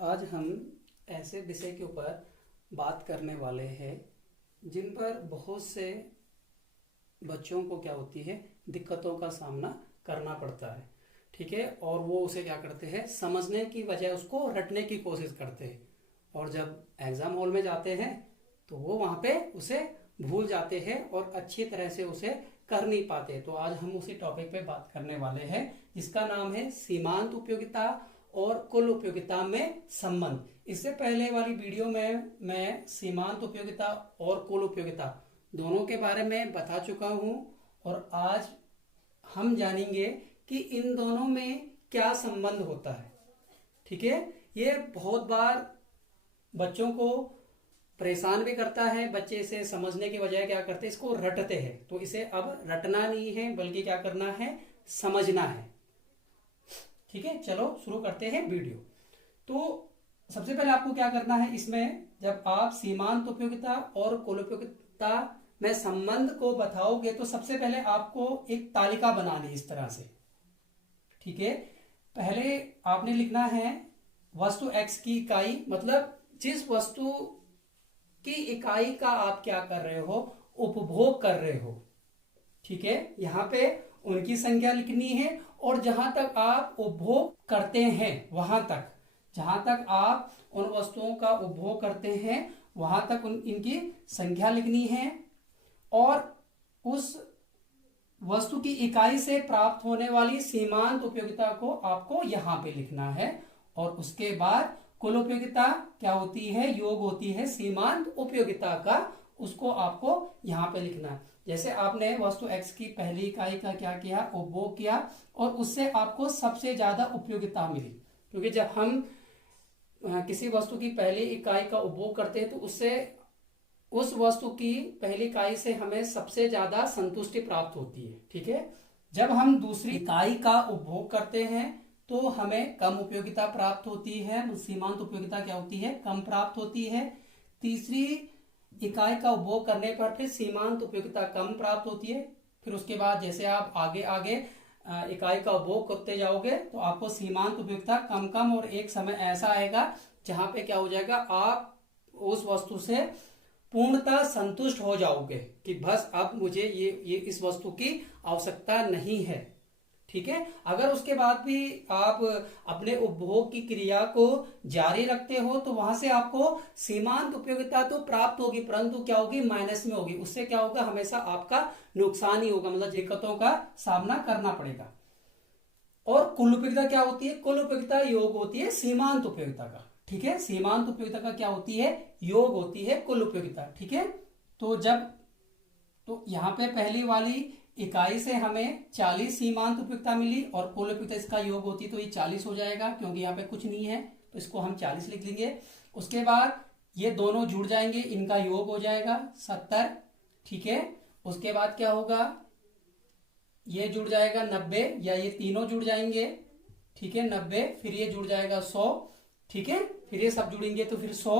आज हम ऐसे विषय के ऊपर बात करने वाले हैं जिन पर बहुत से बच्चों को क्या होती है, दिक्कतों का सामना करना पड़ता है। ठीक है, और वो उसे क्या करते हैं, समझने की बजाय उसको रटने की कोशिश करते हैं, और जब एग्जाम हॉल में जाते हैं तो वो वहाँ पे उसे भूल जाते हैं और अच्छी तरह से उसे कर नहीं पाते। तो आज हम उसी टॉपिक पे बात करने वाले हैं जिसका नाम है सीमांत उपयोगिता और कुल उपयोगिता में संबंध। इससे पहले वाली वीडियो में मैं सीमांत उपयोगिता और कुल उपयोगिता दोनों के बारे में बता चुका हूं, और आज हम जानेंगे कि इन दोनों में क्या संबंध होता है। ठीक है, ये बहुत बार बच्चों को परेशान भी करता है। बच्चे इसे समझने के बजाय क्या करते हैं, इसको रटते हैं। तो इसे अब रटना नहीं है बल्कि क्या करना है, समझना है। ठीक है, चलो शुरू करते हैं वीडियो। तो सबसे पहले आपको क्या करना है, इसमें जब आप सीमांत उपयोगिता और कुल उपयोगिता में संबंध को बताओगे तो सबसे पहले आपको एक तालिका बनानी इस तरह से। ठीक है, पहले आपने लिखना है वस्तु x की इकाई, मतलब जिस वस्तु की इकाई का आप क्या कर रहे हो, उपभोग कर रहे हो। ठीक है, यहां पे उनकी संख्या लिखनी है, और जहां तक आप उपभोग करते हैं वहां तक, जहां तक आप उन वस्तुओं का उपभोग करते हैं वहां तक इनकी संख्या लिखनी है, और उस वस्तु की इकाई से प्राप्त होने वाली सीमांत उपयोगिता को आपको यहां पे लिखना है। और उसके बाद कुल उपयोगिता क्या होती है, योग होती है सीमांत उपयोगिता का, उसको आपको यहां पे लिखना है। जैसे आपने वस्तु x की पहली इकाई का क्या किया, उपभोग किया, और उससे आपको सबसे ज्यादा उपयोगिता मिली। क्योंकि जब हम किसी वस्तु की पहली इकाई का उपभोग करते हैं तो उससे उस वस्तु की पहली इकाई से हमें सबसे ज्यादा संतुष्टि प्राप्त होती है। ठीक है, जब हम दूसरी इकाई का उपभोग करते हैं तो हमें कम उपयोगिता प्राप्त होती है, सीमांत उपयोगिता क्या होती है, कम प्राप्त होती है। तीसरी इकाई का उपभोग करने पर फिर सीमांत उपयोगिता कम प्राप्त होती है। फिर उसके बाद जैसे आप आगे आगे इकाई का उपभोग करते जाओगे तो आपको सीमांत उपयोगिता कम कम, और एक समय ऐसा आएगा जहां पे क्या हो जाएगा, आप उस वस्तु से पूर्णतः संतुष्ट हो जाओगे कि बस अब मुझे ये इस वस्तु की आवश्यकता नहीं है। ठीक है, अगर उसके बाद भी आप अपने उपभोग की क्रिया को जारी रखते हो तो वहां से आपको सीमांत उपयोगिता तो प्राप्त होगी, परंतु क्या होगी, माइनस में होगी। उससे क्या होगा, हमेशा आपका नुकसान ही होगा, मतलब दिक्कतों का सामना करना पड़ेगा। और कुल उपयोगिता क्या होती है, कुल उपयोगिता योग होती है सीमांत उपयोगिता का। ठीक है, सीमांत उपयोगिता का क्या होती है, योग होती है कुल उपयोगिता। ठीक है, तो यहां पे पहली वाली इकाई से हमें 40 सीमांत उपयोगिता मिली, और कुल उपयोगिता इसका योग होती है तो ये 40 हो जाएगा, क्योंकि यहाँ पे कुछ नहीं है तो इसको हम 40 लिख लेंगे। उसके बाद ये दोनों जुड़ जाएंगे, इनका योग हो जाएगा 70। ठीक है, उसके बाद क्या होगा, ये जुड़ जाएगा 90, या ये तीनों जुड़ जाएंगे। ठीक है, 90, फिर ये जुड़ जाएगा 100। ठीक है, फिर ये सब जुड़ेंगे तो फिर 100।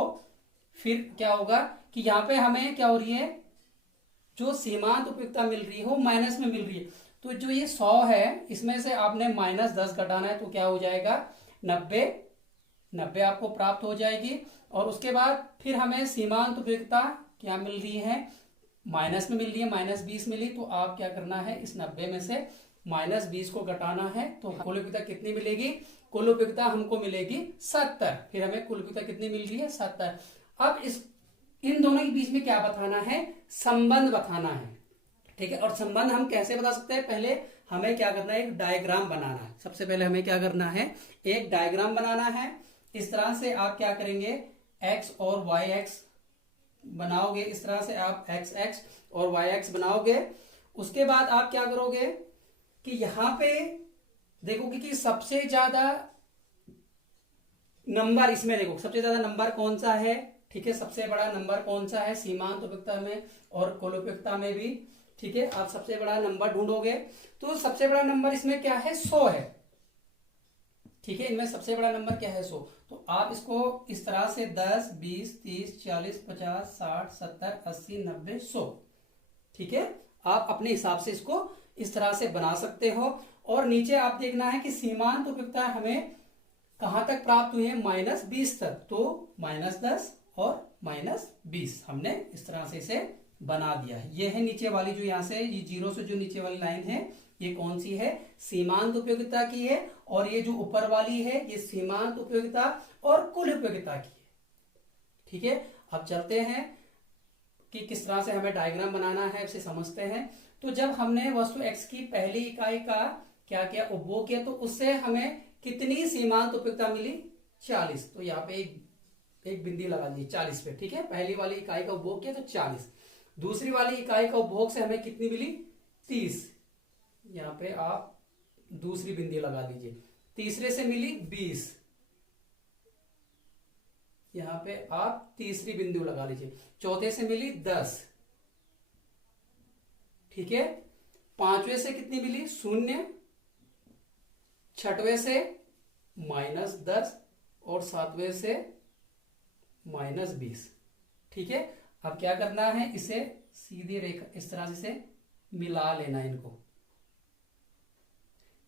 फिर क्या होगा कि यहाँ पे हमें क्या हो रही है, जो सीमांत उपयोगिता मिल रही है वो माइनस में मिल रही है। तो जो ये 100 है इसमें से आपने -10 घटाना है, तो क्या हो जाएगा 90 आपको प्राप्त हो जाएगी। और उसके बाद फिर हमें सीमांत उपयोगिता क्या मिल रही है, माइनस में मिल रही है, -20 मिली। तो आप क्या करना है, इस 90 में से -20 को घटाना है, तो कुल उपयोगिता कितनी मिलेगी, कुल उपयोगिता हमको मिलेगी 70। फिर हमें कुल उपयोगिता कितनी मिल रही है, 70। अब इन दोनों के बीच में क्या बताना है, संबंध बताना है। ठीक है, और संबंध हम कैसे बता सकते हैं, पहले हमें क्या करना है, एक डायग्राम बनाना है। सबसे पहले हमें क्या करना है, एक डायग्राम बनाना है। इस तरह से आप क्या करेंगे, x और y एक्स बनाओगे। इस तरह से आप x एक्स और y एक्स बनाओगे। उसके बाद आप क्या करोगे कि यहां पे देखोगे कि सबसे ज्यादा नंबर, इसमें देखो सबसे ज्यादा नंबर कौन सा है। ठीक है, सबसे बड़ा नंबर कौन सा है सीमांत उपयोगिता में और कुल उपयोगिता में भी। ठीक है, आप सबसे बड़ा नंबर ढूंढोगे तो सबसे बड़ा नंबर इसमें क्या है, 100 है। ठीक है, इनमें सबसे बड़ा नंबर क्या है, 100। तो आप इसको इस तरह से 10, 20, 30, 40, 50, 60, 70, 80, 90, 100। ठीक है, आप अपने हिसाब से इसको इस तरह से बना सकते हो। और नीचे आप देखना है कि सीमांत उपयोगिता हमें कहां तक प्राप्त हुए हैं, -20 तक, तो -10 और -20 हमने इस तरह से इसे बना दिया है। ये है नीचे वाली जो यहाँ से ये 0 से जो नीचे वाली लाइन है, ये कौन सी है, सीमांत उपयोगिता की है, और ये जो ऊपर वाली है ये सीमांत उपयोगिता और कुल उपयोगिता की है। ठीक है, अब चलते हैं कि किस तरह से हमें डायग्राम बनाना है, उसे समझते हैं। तो जब हमने वस्तु x की पहली इकाई का क्या किया, उपभोग किया, तो उससे हमें कितनी सीमांत उपयोगिता मिली, 40। तो यहाँ पे एक बिंदी लगा दी 40 पे। ठीक है, पहली वाली इकाई का उपभोग किया तो 40, दूसरी वाली इकाई का उपभोग से हमें कितनी मिली, 30। यहाँ पे आप दूसरी बिंदी लगा दीजिए। तीसरे से मिली 20, यहां पे आप तीसरी बिंदु लगा लीजिए। चौथे से मिली 10। ठीक है, पांचवें से कितनी मिली, 0। छठवें से -10 और सातवें से -20। ठीक है, अब क्या करना है, इसे सीधी रेखा इस तरह से मिला लेना इनको।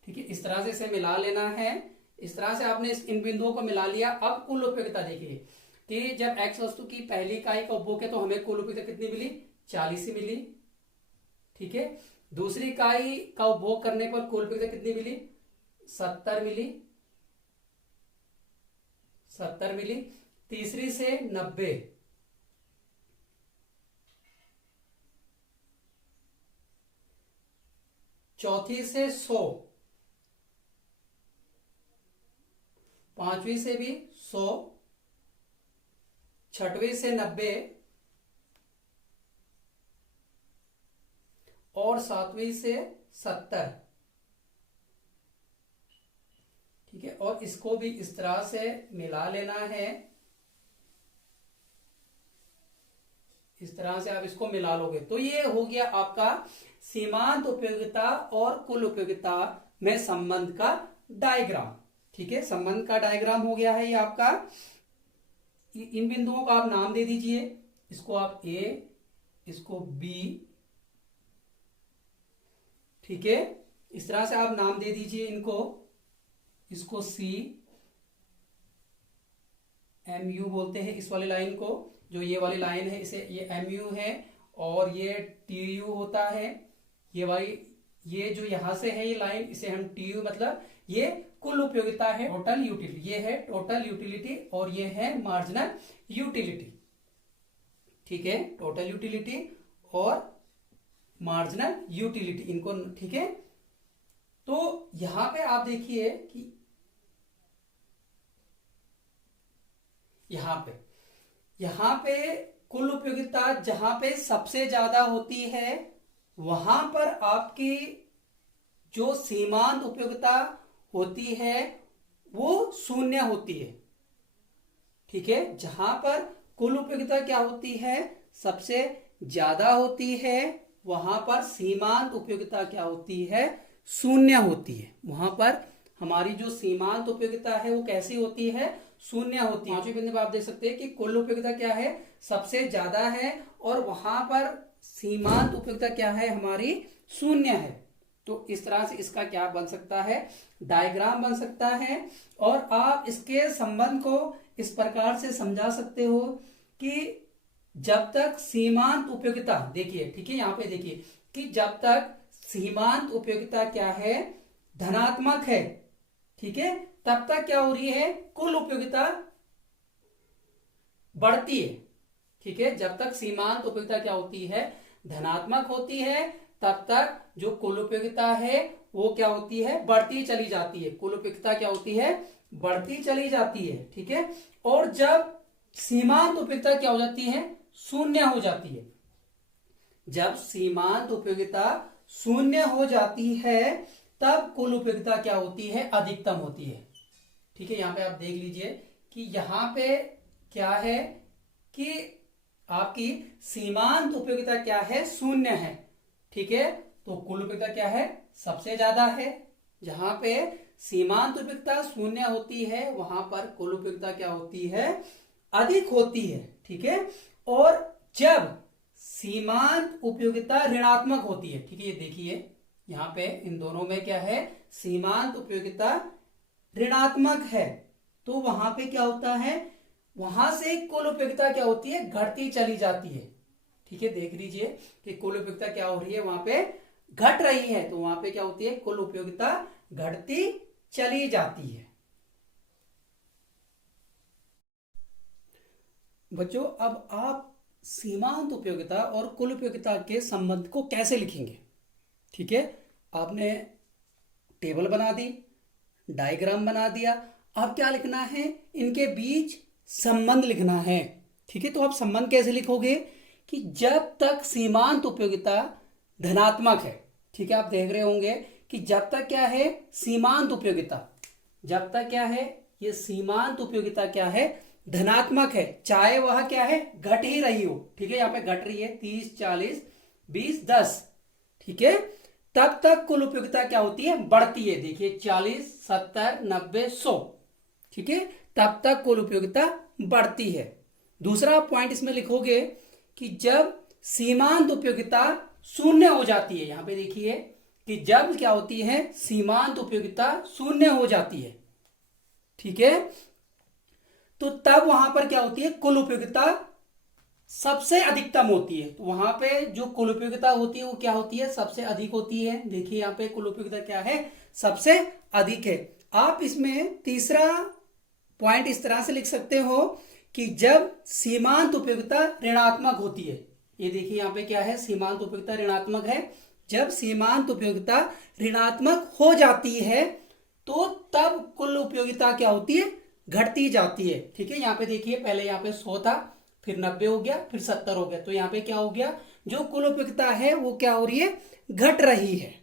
ठीक है, इस तरह से इसे मिला लेना है। इस तरह से आपने इन बिंदुओं को मिला लिया। अब कुल उपयोगिता देखिए कि जब x वस्तु की पहली इकाई का उपभोग है तो हमें कुल उपयोगिता कितनी मिली, 40 ही मिली। ठीक है, दूसरी इकाई का उपभोग करने पर कुल उपयोगिता कितनी मिली, 70 मिली। 70 मिली। तीसरी से 90, चौथी से 100, पांचवी से भी 100, छठवीं से 90 और सातवीं से 70। ठीक है, और इसको भी इस तरह से मिला लेना है। इस तरह से आप इसको मिला लोगे तो ये हो गया आपका सीमांत उपयोगिता और कुल उपयोगिता में संबंध का डायग्राम। ठीक है, संबंध का डायग्राम हो गया है ये आपका। इन बिंदुओं का आप नाम दे दीजिए, इसको आप A, इसको B। ठीक है, इस तरह से आप नाम दे दीजिए इनको। इसको C, MU बोलते हैं इस वाली लाइन को। जो ये वाली लाइन है इसे ये MU है, और ये TU होता है। ये जो यहां से है ये लाइन, इसे हम TU, मतलब ये कुल उपयोगिता है, टोटल यूटिलिटी। ये है टोटल यूटिलिटी और ये है मार्जिनल यूटिलिटी। ठीक है, टोटल यूटिलिटी और मार्जिनल यूटिलिटी इनको। ठीक है, तो यहां पे आप देखिए कि यहां पे कुल उपयोगिता जहां पे सबसे ज्यादा होती है वहां पर आपकी जो सीमांत उपयोगिता होती है वो 0 होती है। ठीक है, जहां पर कुल उपयोगिता क्या होती है, सबसे ज्यादा होती है, वहां पर सीमांत उपयोगिता क्या होती है, 0 होती है। वहां पर हमारी जो सीमांत उपयोगिता है वो कैसी होती है, 0 होती है। पांचवें बिंदु पर आप देख सकते हैं कि कुल उपयोगिता क्या है, सबसे ज्यादा है, और वहां पर सीमांत उपयोगिता क्या है, हमारी 0 है। तो इस तरह से इसका क्या बन सकता है, डायग्राम बन सकता है। और आप इसके संबंध को इस प्रकार से समझा सकते हो कि जब तक सीमांत उपयोगिता, देखिए, ठीक है, यहां पे देखिए कि जब तक सीमांत उपयोगिता क्या है, धनात्मक है, ठीक है, तब तक क्या हो रही है, कुल उपयोगिता बढ़ती है। ठीक है, जब तक सीमांत उपयोगिता क्या होती है, धनात्मक होती है, तब तक जो कुल उपयोगिता है वो क्या होती है, बढ़ती चली जाती है। कुल उपयोगिता क्या होती है, बढ़ती चली जाती है। ठीक है, और जब सीमांत उपयोगिता क्या हो जाती है, 0 हो जाती है। जब सीमांत उपयोगिता 0 हो जाती है तब कुल उपयोगिता क्या होती है, अधिकतम होती है। ठीक है, यहां पे आप देख लीजिए कि यहां पे क्या है कि आपकी सीमांत उपयोगिता क्या है, 0 है। ठीक है, तो कुल उपयोगिता क्या है, सबसे ज्यादा है। जहां पे सीमांत उपयोगिता 0 होती है वहां पर कुल उपयोगिता क्या होती है, अधिक होती है। ठीक है, और जब सीमांत उपयोगिता ऋणात्मक होती है, ठीक है, ये देखिए यहां पे इन दोनों में क्या है, सीमांत उपयोगिता ऋणात्मक है, तो वहां पे क्या होता है, वहां से कुल उपयोगिता क्या होती है, घटती चली जाती है। ठीक है, देख लीजिए कि कुल उपयोगिता क्या हो रही है, वहां पे घट रही है, तो वहां पे क्या होती है, कुल उपयोगिता घटती चली जाती है। बच्चों, अब आप सीमांत उपयोगिता और कुल उपयोगिता के संबंध को कैसे लिखेंगे। ठीक है, आपने टेबल बना दी, डायग्राम बना दिया, अब क्या लिखना है, इनके बीच संबंध लिखना है। ठीक है, तो आप संबंध कैसे लिखोगे कि जब तक सीमांत उपयोगिता धनात्मक है, ठीक है, आप देख रहे होंगे कि जब तक क्या है, सीमांत उपयोगिता, जब तक क्या है, ये सीमांत उपयोगिता क्या है, धनात्मक है, चाहे वह क्या है, घट ही रही हो। ठीक है, यहां पे घट रही है 30, 40, 20, 10। ठीक है, तब तक कुल उपयोगिता क्या होती है, बढ़ती है। देखिए 40, 70, 90, 100। ठीक है, तब तक कुल उपयोगिता बढ़ती है। दूसरा पॉइंट इसमें लिखोगे कि जब सीमांत उपयोगिता शून्य हो जाती है, यहां पे देखिए कि जब क्या होती है, सीमांत उपयोगिता शून्य हो जाती है। ठीक है, तो तब वहां पर क्या होती है, कुल उपयोगिता सबसे अधिकतम होती है। तो वहां पे जो कुल उपयोगिता होती है वो क्या होती है, सबसे अधिक होती है। देखिए यहां पे कुल उपयोगिता क्या है, सबसे अधिक है। आप इसमें तीसरा पॉइंट इस तरह से लिख सकते हो कि जब सीमांत उपयोगिता ऋणात्मक होती है, ये देखिए यहां पे क्या है, सीमांत उपयोगिता ऋणात्मक है। जब सीमांत उपयोगिता ऋणात्मक हो जाती है तो तब कुल उपयोगिता क्या होती है, घटती जाती है। ठीक है, यहाँ पे देखिए पहले यहाँ पे 100 था, फिर 90 हो गया, फिर 70 हो गया, तो यहाँ पे क्या हो गया, जो कुल उपयोगिता है वो क्या हो रही है, घट रही है।